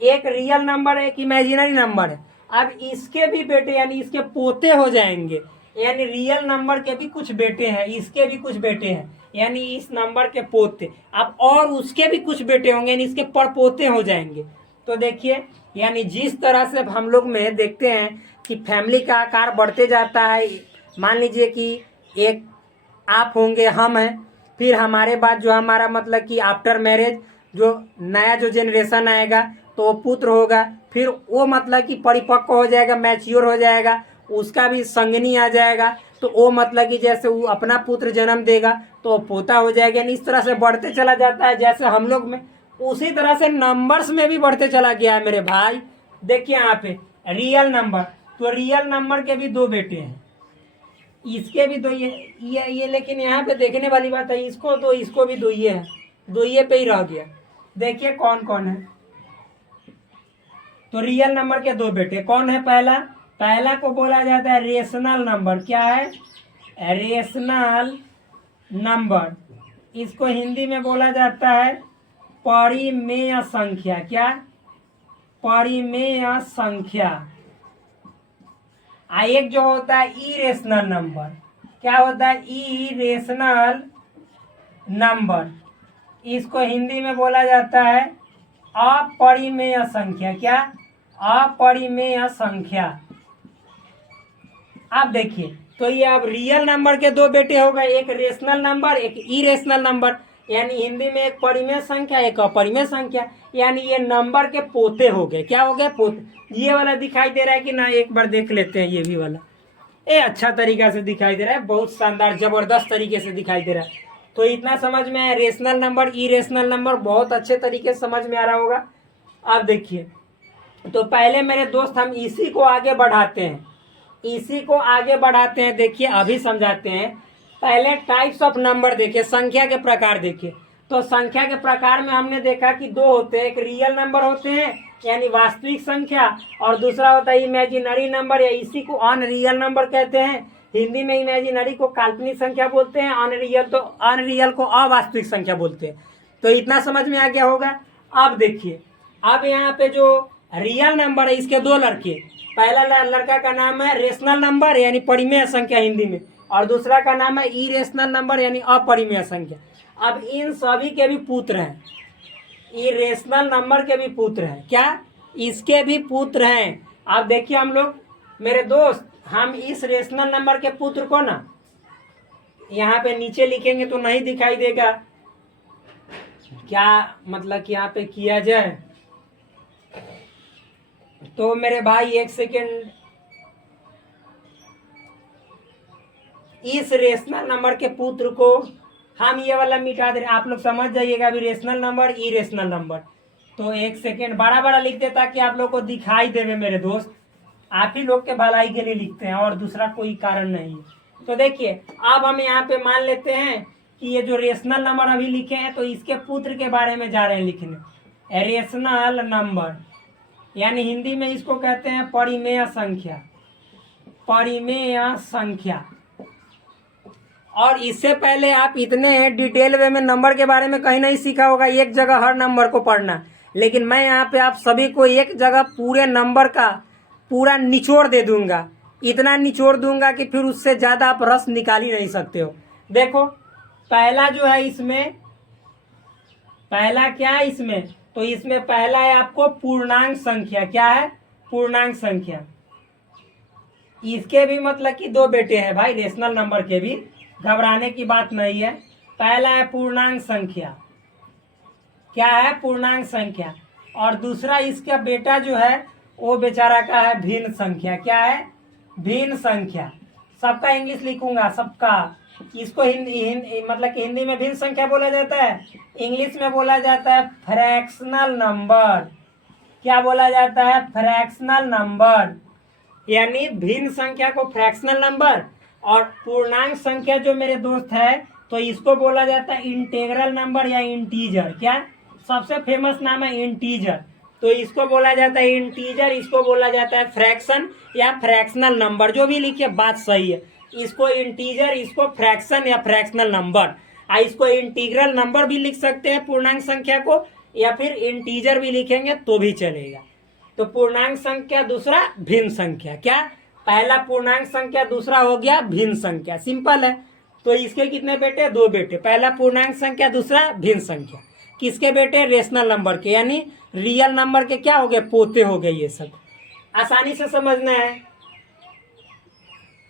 एक रियल नंबर एक इमेजिनरी नंबर है। अब इसके भी बेटे यानी इसके पोते हो जाएंगे, यानी रियल नंबर के भी कुछ बेटे हैं, इसके भी कुछ बेटे हैं, यानी इस नंबर के पोते। अब और उसके भी कुछ बेटे होंगे, यानी इसके परपोते हो जाएंगे। तो देखिए, यानी जिस तरह से हम लोग में देखते हैं कि फैमिली का आकार बढ़ते जाता है, मान लीजिए कि एक आप होंगे, हम हैं, फिर हमारे बाद जो हमारा मतलब कि आफ्टर मैरिज जो नया जो जनरेशन आएगा तो वो पुत्र होगा, फिर वो मतलब कि परिपक्व हो जाएगा, मैच्योर हो जाएगा, उसका भी संगनी आ जाएगा, तो वो मतलब कि जैसे वो अपना पुत्र जन्म देगा तो वो पोता हो जाएगा। यानी इस तरह से बढ़ते चला जाता है जैसे हम लोग में, उसी तरह से नंबर्स में भी बढ़ते चला गया है मेरे भाई। देखिए यहाँ पे रियल नंबर, तो रियल नंबर के भी दो बेटे हैं, इसके भी दो, ये लेकिन यहाँ पे देखने वाली बात है, इसको दो इसको भी दो, ये है, दो ये पे ही रह गया। देखिए कौन कौन है, तो रियल नंबर के दो बेटे कौन है, पहला, पहला को बोला जाता है रेशनल नंबर। क्या है, रेशनल नंबर। इसको हिंदी में बोला जाता है परिमेय संख्या। क्या, परिमेय संख्या। एक जो होता है इरेशनल नंबर, क्या होता है, इरेशनल नंबर। इसको हिंदी में बोला जाता है अपरिमेय संख्या। क्या, अपरिमेय संख्या। अब देखिए, तो ये अब रियल नंबर के दो बेटे हो गए, एक रेशनल नंबर एक इरेशनल नंबर, यानी हिंदी में एक परिमेय संख्या एक अपरिमेय संख्या, यानी ये नंबर के पोते हो गए। क्या हो गए, पोते। ये वाला दिखाई दे रहा है कि ना, एक बार देख लेते हैं ये भी वाला, ये अच्छा तरीका से दिखाई दे रहा है, बहुत शानदार जबरदस्त तरीके से दिखाई दे रहा है। तो इतना समझ में आया, रेशनल नंबर इरेशनल नंबर बहुत अच्छे तरीके से समझ में आ रहा होगा। अब देखिए, तो पहले मेरे दोस्त हम इसी को आगे बढ़ाते हैं, इसी को आगे बढ़ाते हैं। देखिए अभी समझाते हैं, पहले टाइप्स ऑफ नंबर देखिए, संख्या के प्रकार देखिए। तो संख्या के प्रकार में हमने देखा कि दो होते हैं, एक रियल नंबर होते हैं यानी वास्तविक संख्या, और दूसरा होता है इमेजिनरी नंबर, या इसी को अनरियल नंबर कहते हैं। हिंदी में इमेजिनरी को काल्पनिक संख्या बोलते हैं, अनरियल को अवास्तविक संख्या बोलते हैं। तो इतना समझ में आ गया होगा। अब देखिए, अब यहाँ पे जो रियल नंबर है इसके दो लड़के, पहला लड़का का नाम है रेशनल नंबर यानी परिमेय संख्या हिंदी में, और दूसरा का नाम है इरेशनल नंबर यानी अपरिमेय संख्या। अब इन सभी के भी पुत्र हैं, इरेशनल नंबर के भी पुत्र हैं। क्या, इसके भी पुत्र हैं। अब देखिए हम लोग, मेरे दोस्त, हम इस रेशनल नंबर के पुत्र को ना यहाँ पे नीचे लिखेंगे तो नहीं दिखाई देगा, क्या मतलब कि यहाँ पे किया जाए, तो मेरे भाई एक सेकेंड, इस रेशनल नंबर के पुत्र को हम ये वाला मिटा दे, आप लोग समझ जाइएगा अभी, रेशनल नंबर इरेशनल नंबर। तो एक सेकेंड बड़ा बड़ा लिख दे ताकि आप लोग को दिखाई देवे मेरे दोस्त, आप ही लोग के भलाई के लिए लिखते हैं और दूसरा कोई कारण नहीं है। तो देखिए, अब हम यहाँ पे मान लेते हैं कि ये जो रेशनल नंबर अभी लिखे हैं तो इसके पुत्र के बारे में जा रहे हैं लिखने, रेशनल नंबर यानी हिंदी में इसको कहते हैं परिमेय संख्या, परिमेय संख्या। और इससे पहले आप इतने डिटेल वे में नंबर के बारे में कहीं नहीं सीखा होगा, एक जगह हर नंबर को पढ़ना, लेकिन मैं यहाँ पे आप सभी को एक जगह पूरे नंबर का पूरा निचोड़ दे दूंगा, इतना निचोड़ दूंगा कि फिर उससे ज़्यादा आप रस निकाल ही नहीं सकते हो। देखो पहला जो है इसमें, पहला क्या है इसमें, तो इसमें पहला है आपको पूर्णांक संख्या। क्या है, पूर्णांक संख्या। इसके भी मतलब कि दो बेटे हैं भाई, रेशनल नंबर के भी, घबराने की बात नहीं है। पहला है पूर्णांक संख्या, क्या है, पूर्णांक संख्या, और दूसरा इसका बेटा जो है वो बेचारा का है भिन्न संख्या। क्या है, भिन्न संख्या। सबका इंग्लिश लिखूंगा, सबका। इसको हिंदी मतलब कि हिंदी में भिन्न संख्या बोला जाता है, इंग्लिश में बोला जाता है फ्रैक्शनल नंबर। क्या बोला जाता है, फ्रैक्शनल नंबर, यानी भिन्न संख्या को फ्रैक्शनल नंबर, और पूर्णांक संख्या जो मेरे दोस्त है तो इसको बोला जाता है इंटीग्रल नंबर या इंटीजर। क्या, सबसे फेमस नाम है इंटीजर। तो इसको बोला जाता है इंटीजर, इसको बोला जाता है फ्रैक्शन या फ्रैक्शनल नंबर। जो भी लिखिए बात सही है। इसको इंटीजर, इसको फ्रैक्शन या फ्रैक्शनल नंबर। इसको इंटीग्रल नंबर भी लिख सकते हैं पूर्णांक संख्या को, या फिर इंटीजर भी लिखेंगे तो भी चलेगा। तो पूर्णांक संख्या, दूसरा भिन्न संख्या। क्या? पहला पूर्णांक संख्या, दूसरा हो गया भिन्न संख्या। सिंपल है। तो इसके कितने बेटे? 2 बेटे। पहला पूर्णांक संख्या, दूसरा भिन्न संख्या। किसके बेटे? रेशनल नंबर के, यानी रियल नंबर के क्या हो गए? पोते हो गए। ये सब आसानी से समझना है।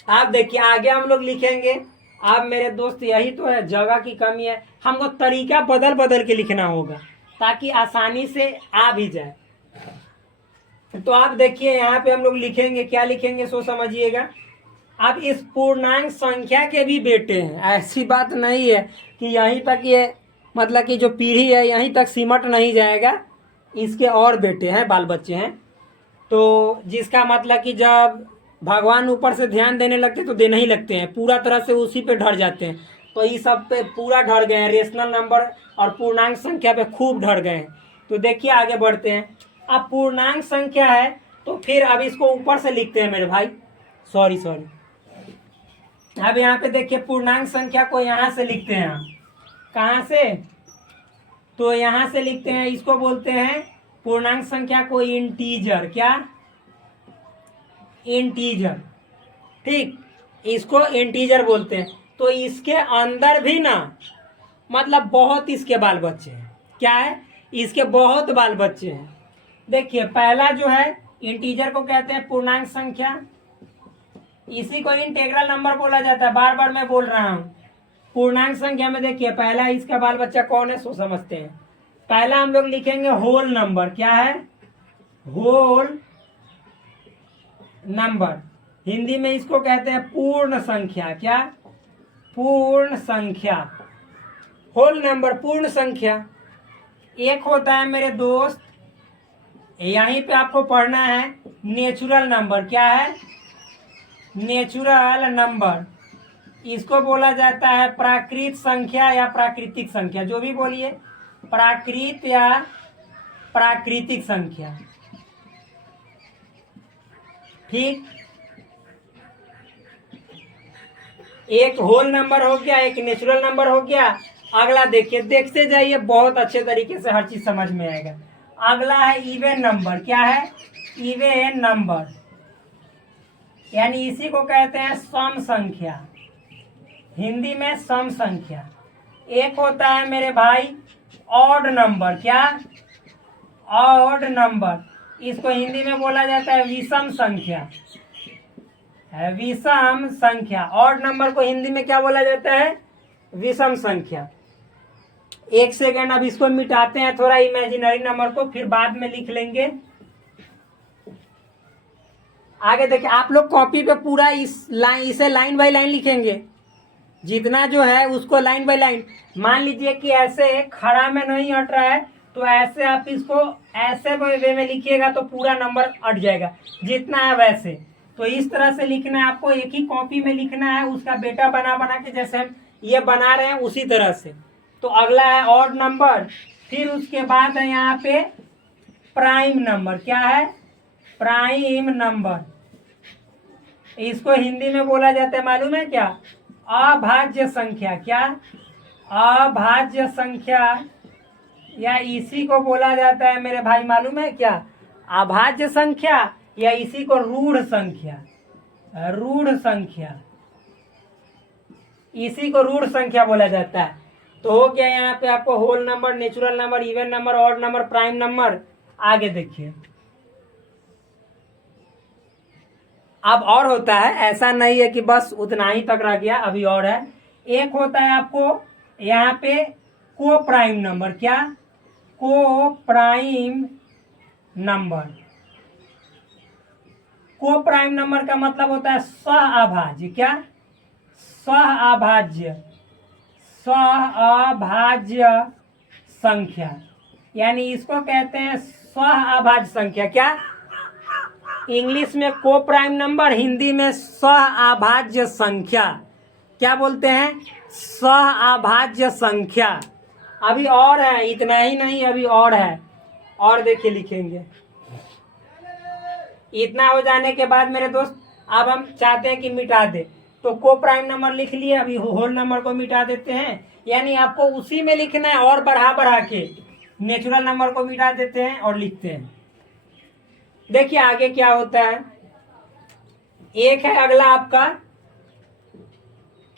आप देखिए आगे हम लोग लिखेंगे। आप मेरे दोस्त, यही तो है, जगह की कमी है। हमको तरीका बदल बदल के लिखना होगा ताकि आसानी से आ भी जाए। तो आप देखिए यहाँ पे हम लोग लिखेंगे, क्या लिखेंगे सो समझिएगा। अब इस पूर्णांक संख्या के भी बेटे हैं। ऐसी बात नहीं है कि यहीं तक, ये मतलब कि जो पीढ़ी है यहीं तक सिमट नहीं जाएगा। इसके और बेटे हैं, बाल बच्चे हैं। तो जिसका मतलब कि जब भगवान ऊपर से ध्यान देने लगते तो देने ही लगते हैं, पूरा तरह से उसी पे ढर जाते हैं। तो इस सब पे पूरा ढर गए हैं, रेशनल नंबर और पूर्णांक संख्या पे खूब ढर गए हैं। तो देखिए आगे बढ़ते हैं। अब पूर्णांक संख्या है तो फिर अब इसको ऊपर से लिखते हैं मेरे भाई। सॉरी। अब यहाँ पे देखिए पूर्णांक संख्या को यहाँ से लिखते हैं हम। कहाँ से? तो यहाँ से लिखते हैं। इसको बोलते हैं पूर्णांक संख्या को इंटीजर। क्या? इंटीजर। ठीक, इसको इंटीजर बोलते हैं। तो इसके अंदर भी ना, मतलब बहुत इसके बाल बच्चे हैं। क्या है? इसके बहुत बाल बच्चे हैं। देखिए पहला जो है इंटीजर को कहते हैं पूर्णांक संख्या। इसी को इंटीग्रल नंबर बोला जाता है। बार बार मैं बोल रहा हूँ। पूर्णांक संख्या में देखिए पहला इसका बाल बच्चा कौन है सो समझते हैं। पहला हम लोग लिखेंगे होल नंबर। क्या है? Whole number. हिंदी में इसको कहते हैं पूर्ण संख्या। क्या? पूर्ण संख्या। होल नंबर, पूर्ण संख्या। एक होता है मेरे दोस्त, यहीं पे आपको पढ़ना है, नेचुरल नंबर। क्या है? Natural number. इसको बोला जाता है प्राकृत संख्या या प्राकृतिक संख्या, जो भी बोलिए, प्राकृत या प्राकृतिक संख्या। ठीक, एक होल नंबर हो गया, एक नेचुरल नंबर हो गया। अगला देखिए, देखते जाइए, बहुत अच्छे तरीके से हर चीज समझ में आएगा। अगला है इवन नंबर। क्या है? इवन नंबर, यानी इसी को कहते हैं सम संख्या। हिंदी में सम संख्या। एक होता है मेरे भाई ऑड नंबर। क्या? Odd number. इसको हिंदी में बोला जाता है विषम संख्या। विषम संख्या। ऑड नंबर को हिंदी में क्या बोला जाता है? विषम संख्या। एक सेकेंड, अब इसको मिटाते हैं थोड़ा इमेजिनरी नंबर को, फिर बाद में लिख लेंगे। आगे देखिए, आप लोग कॉपी पे पूरा इसे लाइन बाय लाइन लिखेंगे। जितना जो है उसको लाइन बाय लाइन। मान लीजिए कि ऐसे खड़ा में नहीं हट रहा है, तो ऐसे आप इसको ऐसे वे में लिखिएगा तो पूरा नंबर अट जाएगा। जितना है वैसे, तो इस तरह से लिखना है आपको। एक ही कॉपी में लिखना है, उसका बेटा बना बना के, जैसे हम ये बना रहे हैं उसी तरह से। तो अगला है ऑड नंबर। फिर उसके बाद है यहाँ पे प्राइम नंबर। क्या है? Prime number. इसको हिंदी में बोला जाता है, मालूम है क्या? अभाज्य संख्या। क्या? अभाज्य संख्या, या इसी को बोला जाता है मेरे भाई, मालूम है क्या? अभाज्य संख्या, या इसी को रूढ़ संख्या। रूढ़ संख्या, इसी को रूढ़ संख्या बोला जाता है। तो हो गया यहाँ पे आपको whole number, natural number, even number, odd number, prime number. आगे देखिए, अब और होता है, ऐसा नहीं है कि बस उतना ही तक रह गया, अभी और है। एक होता है आपको यहाँ पे को प्राइम नंबर। क्या? को प्राइम नंबर। को प्राइम नंबर का मतलब होता है सहअभाज्य। क्या? सहअभाज्य। सहअभाज्य संख्या, यानी इसको कहते हैं सहअभाज्य संख्या। क्या? इंग्लिश में को प्राइम नंबर, हिंदी में सहअभाज्य संख्या। क्या बोलते हैं? सहअभाज्य संख्या। अभी और है, इतना ही नहीं, अभी और है। और देखिए लिखेंगे। इतना हो जाने के बाद मेरे दोस्त अब हम चाहते हैं कि मिटा दे, तो को प्राइम नंबर लिख लिए, अभी होल नंबर को मिटा देते हैं। यानी आपको उसी में लिखना है और बढ़ा बढ़ा के नेचुरल नंबर को मिटा देते हैं और लिखते हैं। देखिए आगे क्या होता है। एक है अगला आपका,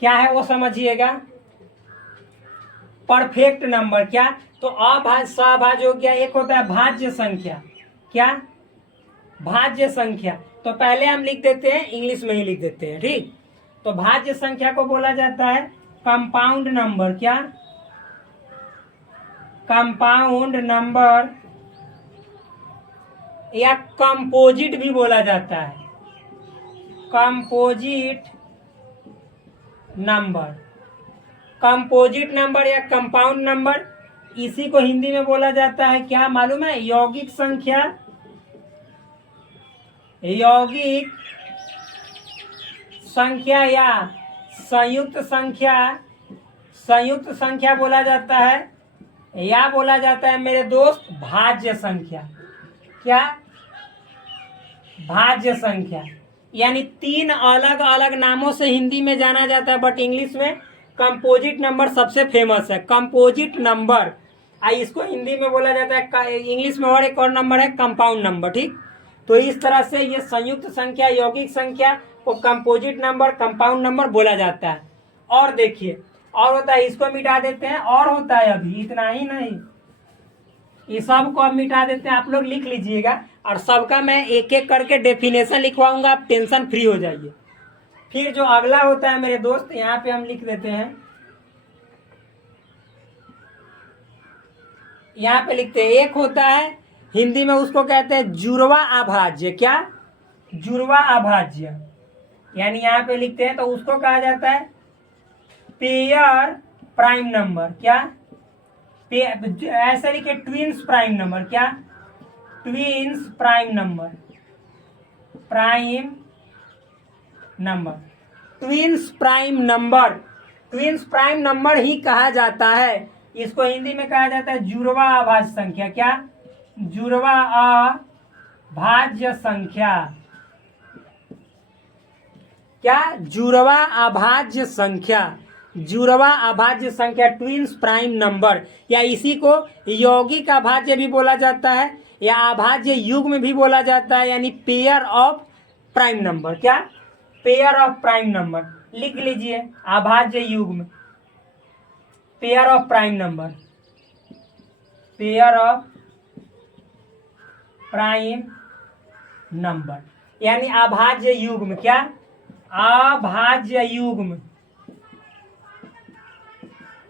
क्या है वो समझिएगा, परफेक्ट नंबर। क्या, तो अभाज्य सभाज्य हो गया। एक होता है भाज्य संख्या। क्या, भाज्य संख्या। तो पहले हम लिख देते हैं, इंग्लिश में ही लिख देते हैं, ठीक। तो भाज्य संख्या को बोला जाता है कंपाउंड नंबर। क्या, कंपाउंड नंबर या कंपोजिट भी बोला जाता है, कंपोजिट नंबर। कंपोजिट नंबर या कंपाउंड नंबर, इसी को हिंदी में बोला जाता है क्या मालूम है, यौगिक संख्या। यौगिक संख्या या संयुक्त संख्या, संयुक्त संख्या बोला जाता है, या बोला जाता है मेरे दोस्त भाज्य संख्या। क्या, भाज्य संख्या। यानी तीन अलग अलग नामों से हिंदी में जाना जाता है, बट इंग्लिश में कंपोजिट नंबर सबसे फेमस है, कंपोजिट नंबर। इसको हिंदी में बोला जाता है, इंग्लिश में और एक और नंबर है कंपाउंड नंबर, ठीक। तो इस तरह से ये संयुक्त संख्या, यौगिक संख्या को कंपोजिट नंबर, कंपाउंड नंबर बोला जाता है। और देखिए और होता है, इसको मिटा देते हैं, और होता है अभी इतना ही नहीं, ये सब को अब मिटा देते हैं। आप लोग लिख लीजिएगा, और सबका मैं एक एक करके डेफिनेशन लिखवाऊंगा, आप टेंशन फ्री हो जाइए। फिर जो अगला होता है मेरे दोस्त, यहाँ पे हम लिख देते हैं, यहाँ पे लिखते हैं, एक होता है हिंदी में उसको कहते हैं जुड़वा अभाज्य। क्या, जुड़वा अभाज्य। यानी यहाँ पे लिखते हैं तो उसको कहा जाता है पेयर प्राइम नंबर। क्या, ऐसे लिखे ट्विंस प्राइम नंबर। क्या, twins prime number, prime number, twins prime number. Twins prime number ही कहा जाता है, इसको हिंदी में कहा जाता है जुड़वा अभाज्य संख्या। क्या, जुड़वा अभाज्य संख्या। क्या, जुड़वा अभाज्य संख्या, जुड़वा अभाज्य संख्या, ट्विंस प्राइम नंबर, या इसी को यौगिक अभाज्य भी बोला जाता है, या अभाज्य युग्म भी बोला जाता है, यानी पेयर ऑफ प्राइम नंबर। क्या, पेयर ऑफ प्राइम नंबर लिख लीजिए, अभाज्य युग्म, pair of prime number, pair of prime number, यानी अभाज्य युग्म। क्या, अभाज्य युग्म,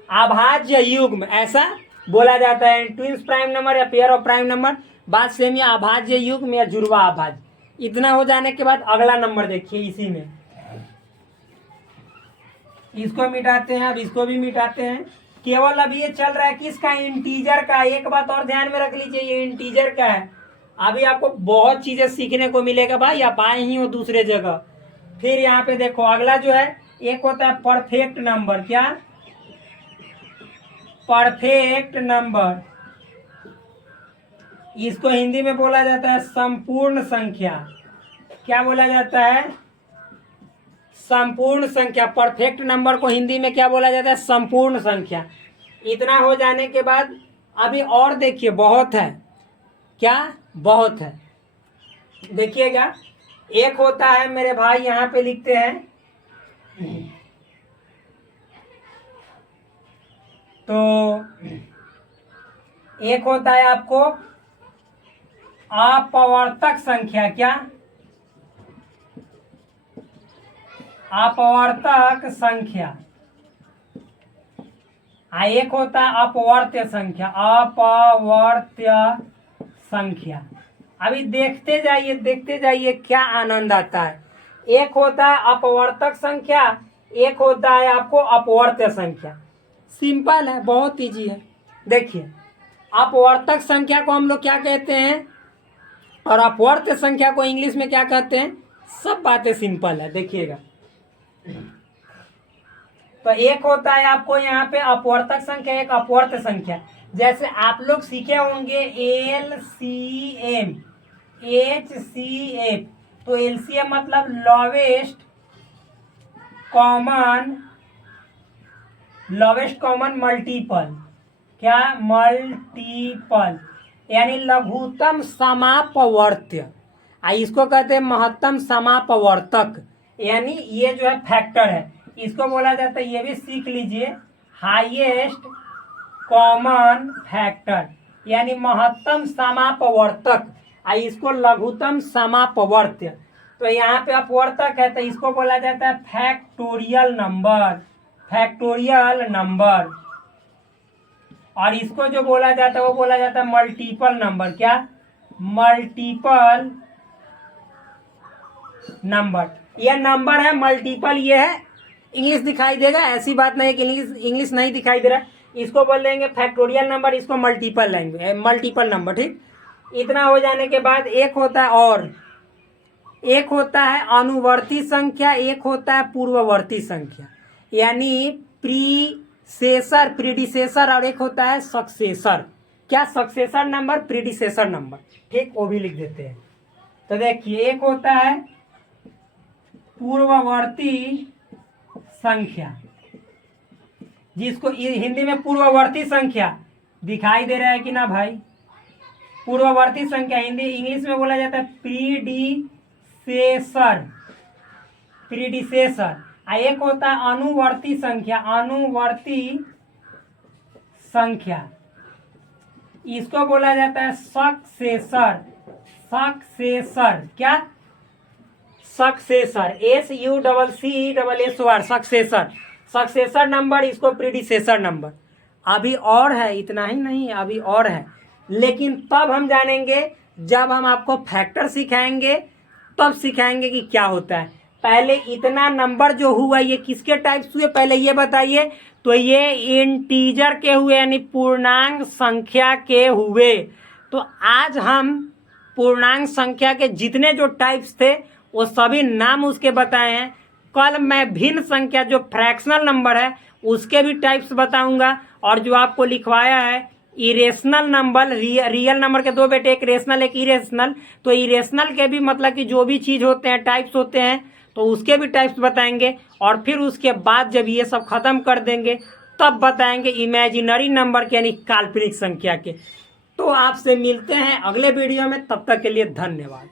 अभाज्य युग्म ऐसा बोला जाता है। ट्विंस प्राइम नंबर या पेयर ऑफ प्राइम नंबर, बात सेम ही, अभाज्य युग्म या जुड़वा अभाज्य। इतना हो जाने के बाद अगला नंबर देखिए, इसी में इसको मिटाते हैं, अब इसको भी मिटाते हैं। केवल अब ये चल रहा है किसका, इंटीजर का। एक बात और ध्यान में रख लीजिए, ये इंटीजर का है। अभी आपको बहुत चीजें सीखने को मिलेगा भाई, आप आए ही हो दूसरे जगह। फिर यहाँ पे देखो अगला जो है, एक होता है परफेक्ट नंबर। क्या, परफेक्ट नंबर, इसको हिंदी में बोला जाता है संपूर्ण संख्या। क्या बोला जाता है, संपूर्ण संख्या। परफेक्ट नंबर को हिंदी में क्या बोला जाता है, संपूर्ण संख्या। इतना हो जाने के बाद अभी और देखिए, बहुत है। क्या, बहुत है, देखिएगा। एक होता है मेरे भाई, यहाँ पे लिखते हैं, तो एक होता है आपको अपवर्तक संख्या। क्या, अपवर्तक संख्या। एक होता है अपवर्त्य संख्या, अपवर्त्य संख्या। अभी देखते जाइए, देखते जाइए क्या आनंद आता है। एक होता है अपवर्तक संख्या, एक होता है आपको अपवर्त्य संख्या। सिंपल है, बहुत इजी है। देखिए अपवर्तक संख्या को हम लोग क्या कहते हैं और अपवर्त्य संख्या को इंग्लिश में क्या कहते हैं, सब बातें सिंपल है, देखिएगा। तो एक होता है आपको यहाँ पे अपवर्तक संख्या, एक अपवर्त्य संख्या। जैसे आप लोग सीखे होंगे LCM, HCF, तो LCM मतलब लोवेस्ट कॉमन मल्टीपल, क्या मल्टीपल, यानी लघुत्तम समापवर्त्य। इसको कहते हैं महत्तम समापवर्तक, यानी ये जो है फैक्टर है, इसको बोला जाता है, ये भी सीख लीजिए, हाईएस्ट कॉमन फैक्टर, यानी महत्तम समापवर्तक। इसको लघुत्तम समापवर्त्य। तो यहाँ पे अपवर्तक है तो इसको बोला जाता है फैक्टोरियल नंबर, फैक्टोरियल नंबर। और इसको जो बोला जाता है वो बोला जाता है मल्टीपल नंबर, क्या मल्टीपल नंबर। यह नंबर है मल्टीपल, ये है इंग्लिश दिखाई देगा, ऐसी बात नहीं है कि इंग्लिश नहीं दिखाई दे रहा, इसको बोल देंगे फैक्टोरियल नंबर, इसको मल्टीपल लैंग्वेज, मल्टीपल नंबर, ठीक। इतना हो जाने के बाद एक होता है और, एक होता है अनुवर्ती संख्या, एक होता है पूर्ववर्ती संख्या, यानी प्रीडिसेसर, और एक होता है सक्सेसर। क्या सक्सेसर नंबर, प्रीडिसेसर नंबर, ठीक, वो भी लिख देते हैं। तो देखिए एक होता है पूर्ववर्ती संख्या, जिसको हिंदी में पूर्ववर्ती संख्या दिखाई दे रहा है कि ना भाई, पूर्ववर्ती संख्या हिंदी इंग्लिश में बोला जाता है प्रीडिसेसर। एक होता है अनुवर्ती संख्या, अनुवर्ती संख्या, इसको बोला जाता है सक्सेसर, सक्सेसर, क्या successor, SUCCESSOR, successor, successor number, इसको प्रीडिसेसर नंबर। अभी और है, इतना ही नहीं, अभी और है, लेकिन तब हम जानेंगे जब हम आपको फैक्टर सिखाएंगे, तब सिखाएंगे कि क्या होता है। पहले इतना नंबर जो हुआ ये किसके टाइप्स हुए पहले ये बताइए। तो ये इंटीजर के हुए, यानी पूर्णांक संख्या के हुए। तो आज हम पूर्णांक संख्या के जितने जो टाइप्स थे वो सभी नाम उसके बताए हैं। कल मैं भिन्न संख्या जो फ्रैक्शनल नंबर है उसके भी टाइप्स बताऊंगा, और जो आपको लिखवाया है इरेशनल नंबर, रियल नंबर के दो बेटे, एक रेशनल एक इरेशनल, तो इरेशनल के भी मतलब कि जो भी चीज होते हैं टाइप्स होते हैं, तो उसके भी टाइप्स बताएंगे। और फिर उसके बाद जब ये सब खत्म कर देंगे तब बताएंगे इमेजिनरी नंबर के, यानी काल्पनिक संख्या के। तो आपसे मिलते हैं अगले वीडियो में, तब तक के लिए धन्यवाद।